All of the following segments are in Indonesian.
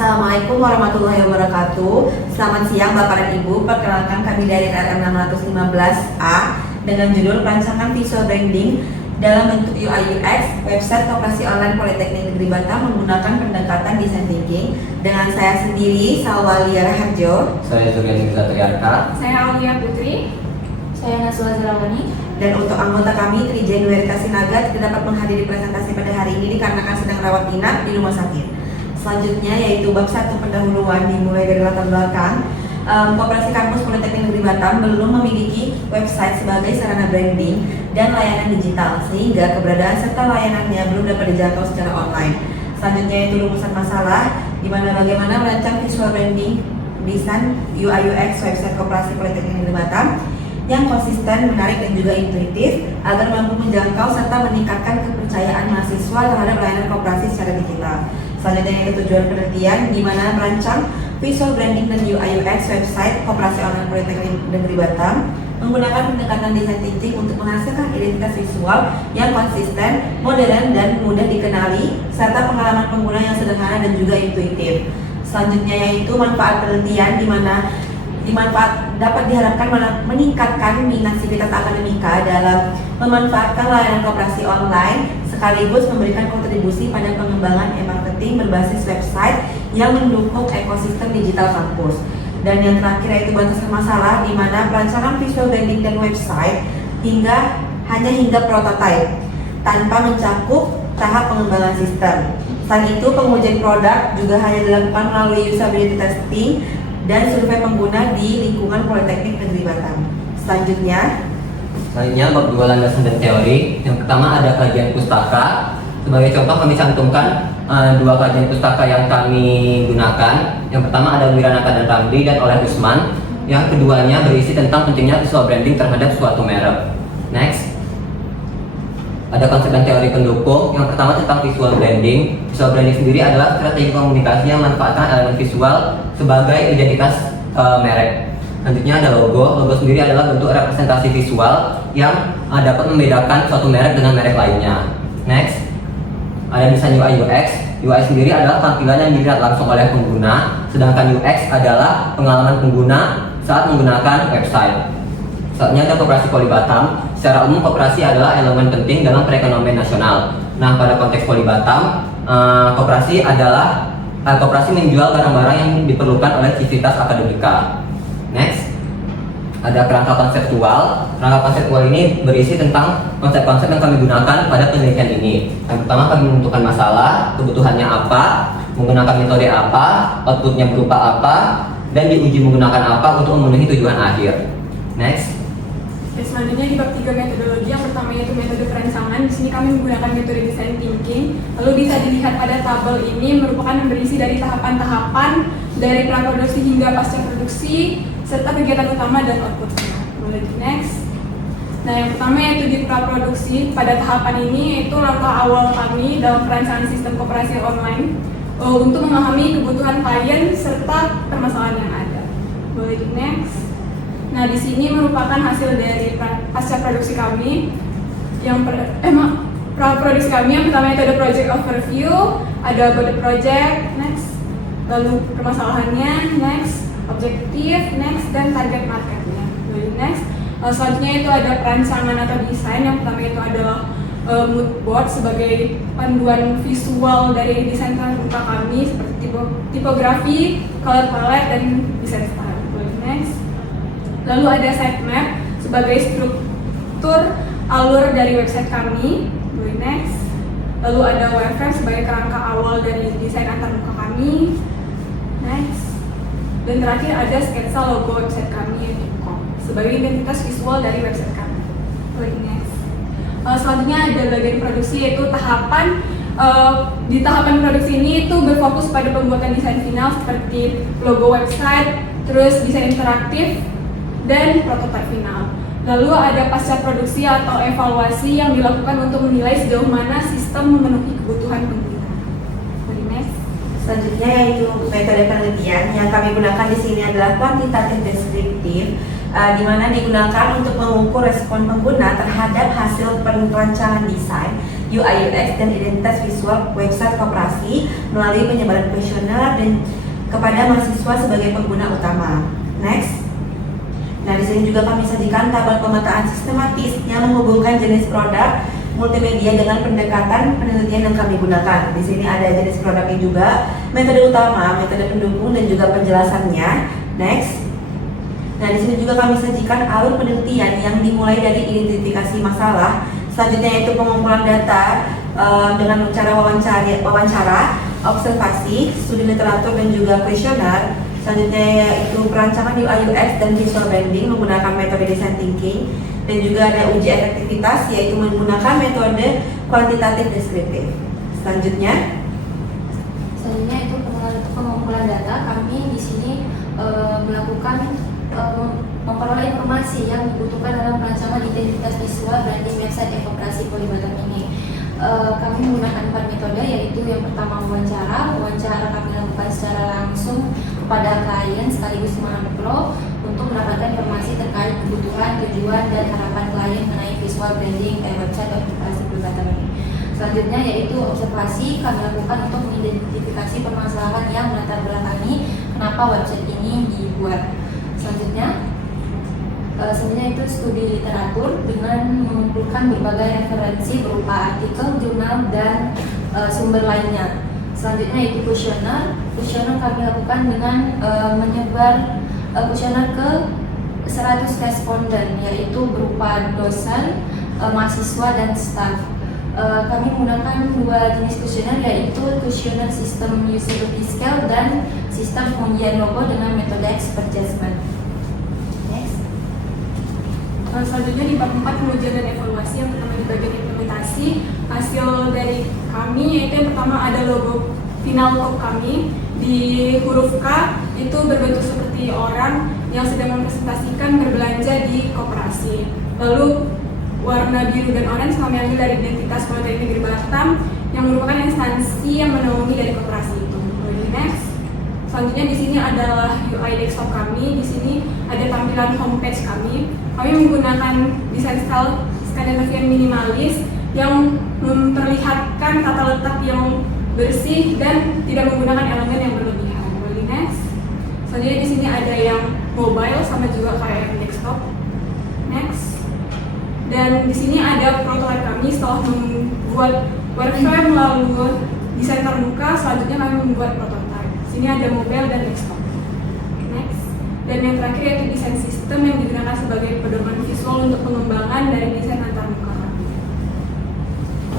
Assalamualaikum warahmatullahi wabarakatuh. Selamat siang Bapak dan Ibu. Perkenalkan kami dari RM 615A dengan judul Perancangan Visual Branding dalam bentuk UI UX website Koperasi Online Politeknik Negeri Batam menggunakan pendekatan design thinking. Dengan saya sendiri, Salwalia Raharjo. Saya Zurian Triarka. Saya Aulia Putri. Saya Naswa Zarawani. Dan untuk anggota kami, Trijen Werita Sinaga, tidak dapat menghadiri presentasi pada hari ini dikarenakan sedang rawat inap di rumah sakit. Selanjutnya yaitu bab 1 pendahuluan, dimulai dari latar belakang. Koperasi Kampus Politeknik Negeri Batam belum memiliki website sebagai sarana branding dan layanan digital, sehingga keberadaan serta layanannya belum dapat dijangkau secara online. Selanjutnya yaitu rumusan masalah, di mana bagaimana merancang visual branding desain UI UX website Koperasi Politeknik Negeri Batam yang konsisten, menarik, dan juga intuitif agar mampu menjangkau serta meningkatkan kepercayaan mahasiswa terhadap layanan koperasi secara digital. Selanjutnya yaitu tujuan penelitian, di mana merancang visual branding dan UI UX website Koperasi Online Politeknik Negeri Batam menggunakan pendekatan design thinking untuk menghasilkan identitas visual yang konsisten, modern, dan mudah dikenali, serta pengalaman pengguna yang sederhana dan juga intuitif. Selanjutnya yaitu manfaat penelitian, di mana dapat diharapkan meningkatkan minat sivitas akademika dalam memanfaatkan layanan koperasi online sekaligus memberikan kontribusi pada pengembangan e-marketing berbasis website yang mendukung ekosistem digital kampus. Dan yang terakhir yaitu batasan masalah, di mana perancangan visual branding dan website hanya hingga prototype tanpa mencakup tahap pengembangan sistem. Selain itu, pengujian produk juga hanya dilakukan melalui usability testing dan survei pengguna di lingkungan Politeknik Negeri Batam. Selanjutnya bab 2 landasan dan teori. Yang pertama ada kajian pustaka. Sebagai contoh kami cantumkan 2 kajian pustaka yang kami gunakan. Yang pertama ada Wiranaka dan Ramli dan oleh Usman. Yang keduanya berisi tentang pentingnya visual branding terhadap suatu merek. Next, ada konsep dan teori pendukung. Yang pertama tentang visual branding. Visual branding sendiri adalah strategi komunikasi yang memanfaatkan elemen visual sebagai identitas merek. Selanjutnya ada logo. Logo sendiri adalah bentuk representasi visual yang dapat membedakan suatu merek dengan merek lainnya. Next, ada desain UI UX. UI sendiri adalah tampilan yang dilihat langsung oleh pengguna, sedangkan UX adalah pengalaman pengguna saat menggunakan website. Selanjutnya ada Koperasi Poli Batam. Secara umum koperasi adalah elemen penting dalam perekonomian nasional. Nah, pada konteks Poli Batam, koperasi menjual barang-barang yang diperlukan oleh civitas akademika. Next, ada kerangka konseptual. Kerangka konseptual ini berisi tentang konsep-konsep yang kami gunakan pada penelitian ini. Yang pertama, kami menentukan masalah, kebutuhannya apa, menggunakan metode apa, outputnya berupa apa, dan diuji menggunakan apa untuk memenuhi tujuan akhir. Next. Selanjutnya di bab 3 metodologi, yang pertama yaitu metode perancangan. Di sini kami menggunakan metode design thinking. Lalu bisa dilihat pada tabel ini merupakan yang berisi dari tahapan-tahapan dari praproduksi hingga pasca produksi serta kegiatan utama dan outputnya. Boleh di next. Nah, yang pertama yaitu di praproduksi. Pada tahapan ini yaitu langkah awal kami dalam perancangan sistem koperasi online untuk memahami kebutuhan klien serta permasalahan yang ada. Boleh di next. Nah, di sini merupakan hasil dari pasca produksi kami. Praproduksi kami yang pertama itu ada project overview, ada body project, next, lalu permasalahannya, next, objektif, next, dan target marketnya. Lalu next, selanjutnya itu ada perancangan atau desain. Yang pertama itu adalah mood board sebagai panduan visual dari desain pramuka kami seperti tipografi, color palette, dan desain style. Lalu next. Lalu ada sitemap sebagai struktur alur dari website kami. Next. Lalu ada wireframe sebagai kerangka awal dari desain antarmuka kami. Next. Dan terakhir ada sketsa logo website kami sebagai identitas visual dari website kami. Next. Selanjutnya ada bagian produksi, yaitu tahapan. Di tahapan produksi ini itu berfokus pada pembuatan desain final seperti logo website, terus desain interaktif, dan prototipe final. Lalu ada pasca produksi atau evaluasi yang dilakukan untuk menilai sejauh mana sistem memenuhi kebutuhan pengguna. Next. selanjutnya yaitu metode penelitian yang kami gunakan di sini adalah kuantitatif deskriptif, di mana digunakan untuk mengukur respon pengguna terhadap hasil perancangan desain UI UX dan identitas visual website koperasi melalui penyebaran kuesioner dan kepada mahasiswa sebagai pengguna utama. Next. Nah, di sini juga kami sajikan tabel pemetaan sistematis yang menghubungkan jenis produk multimedia dengan pendekatan penelitian yang kami gunakan. Di sini ada jenis produknya juga, metode utama, metode pendukung, dan juga penjelasannya. Next. Nah, di sini juga kami sajikan alur penelitian yang dimulai dari identifikasi masalah, selanjutnya yaitu pengumpulan data dengan cara wawancara, observasi, studi literatur, dan juga kuesioner. Selanjutnya yaitu perancangan UI UX dan visual branding menggunakan metode design thinking, dan juga ada uji efektivitas yaitu menggunakan metode kuantitatif deskriptif. Selanjutnya itu pengumpulan data. Kami di sini melakukan memperoleh informasi yang dibutuhkan dalam perancangan identitas visual branding website e-koperasi Polibatam ini. Kami menggunakan 4 metode, yaitu yang pertama wawancara kami lakukan secara langsung kepada klien sekaligus menganalog untuk mendapatkan informasi terkait kebutuhan, tujuan, dan harapan klien mengenai visual branding website e-koperasi Polibatam ini. Selanjutnya yaitu observasi, kami lakukan untuk mengidentifikasi permasalahan yang melatar belakangi kenapa website ini dibuat. Selanjutnya itu studi literatur dengan mengumpulkan berbagai referensi berupa artikel, jurnal, dan sumber lainnya. Selanjutnya itu kuesioner kami lakukan dengan menyebar kuesioner ke 100 responden, yaitu berupa dosen, mahasiswa, dan staf. Kami menggunakan 2 jenis kuesioner, yaitu kuesioner sistem usability scale dan sistem pengujian logo dengan metode expert judgment. Selanjutnya di bab 4 pengujian dan evaluasi, yang pertama di bagian implementasi. Hasil dari kami yaitu yang pertama ada logo final top kami di huruf K, itu berbentuk seperti orang yang sedang mempresentasikan berbelanja di koperasi. Lalu warna biru dan orange kami ambil dari identitas Politeknik Negeri Batam yang merupakan instansi yang menaungi dari koperasi itu. Lalu next. Selanjutnya di sini adalah UI desktop kami. Di sini ada tampilan homepage kami. Kami menggunakan desain style Scandinavian minimalis yang memperlihatkan tata letak yang bersih dan tidak menggunakan elemen yang berlebihan. Lalu next. Selanjutnya di sini ada yang mobile sama juga kayak desktop. Next. Dan di sini ada prototipe kami setelah membuat wireframe lalu desain terbuka, selanjutnya kami membuat prototipe. Sini ada mobile dan desktop. Next. Dan yang terakhir yaitu desain sistem yang digunakan sebagai pedoman visual untuk pengembangan dari desain antarmuka.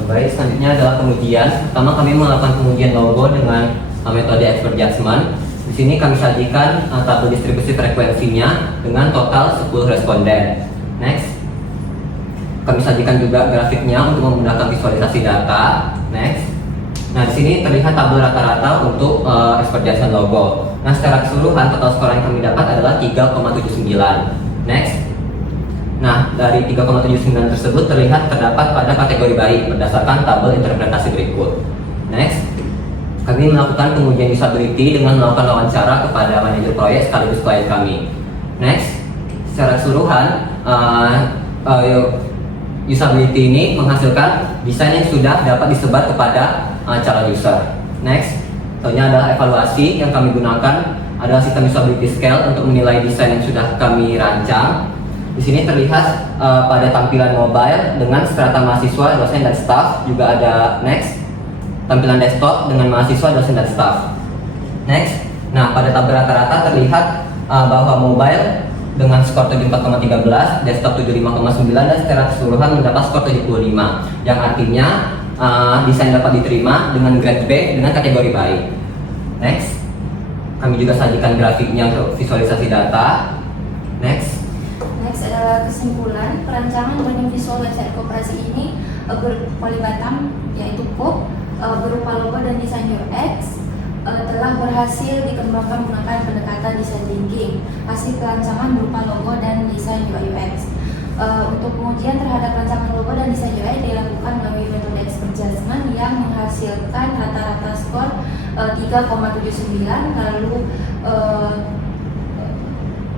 Baik, selanjutnya adalah pengujian. Pertama kami melakukan pengujian logo dengan metode expert judgment. Di sini kami sajikan tabel distribusi frekuensinya dengan total 10 responden. Next. Kami sajikan juga grafiknya untuk memudahkan visualisasi data. Next. Nah, di sini terlihat tabel rata-rata untuk expert judgment logo. Nah, secara keseluruhan total skor yang kami dapat adalah 3,79. Next. Nah, dari 3,79 tersebut terlihat terdapat pada kategori baik berdasarkan tabel interpretasi berikut. Next. Kami melakukan pengujian usability dengan melakukan wawancara kepada manajer proyek sekaligus klien kami. Next. Secara keseluruhan usability ini menghasilkan desain yang sudah dapat disebar kepada calon user. Next, selanjutnya adalah evaluasi yang kami gunakan adalah sistem usability scale untuk menilai desain yang sudah kami rancang. Di sini terlihat pada tampilan mobile dengan strata mahasiswa, dosen, dan staff. Juga ada next, tampilan desktop dengan mahasiswa, dosen, dan staff. Next, nah pada tabel rata-rata terlihat bahwa mobile dengan skor 74,13, desktop 75,9, dan secara keseluruhan mendapat skor 75, yang artinya desain dapat diterima dengan grade B dengan kategori baik. Next, kami juga sajikan grafiknya untuk visualisasi data. Next. Next adalah kesimpulan perancangan branding visual website koperasi ini Polibatam, yaitu POP, berupa logo dan desain UX telah berhasil dikembangkan menggunakan pendekatan design thinking. Hasil perancangan berupa logo dan desain UI UX. Untuk pengujian terhadap rancangan logo dan desain UI dilakukan melalui metode expert judgment yang menghasilkan rata-rata skor 3,79. Lalu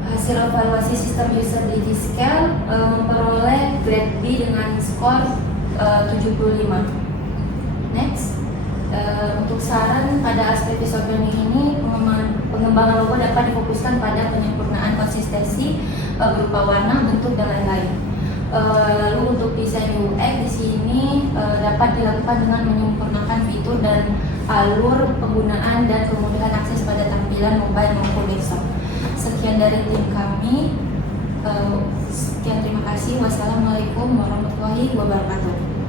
hasil evaluasi sistem usability scale memperoleh grade B dengan skor 75. Next, untuk saran pada aspek visual branding ini, pengembangan logo dapat difokuskan pada penyempurnaan konsistensi berupa warna, bentuk, dan lain-lain. Lalu untuk desain UX di sini dapat dilakukan dengan menyempurnakan fitur dan alur penggunaan dan kemudahan akses pada tampilan mobile maupun desktop. Sekian dari tim kami. Sekian, terima kasih. Wassalamualaikum warahmatullahi wabarakatuh.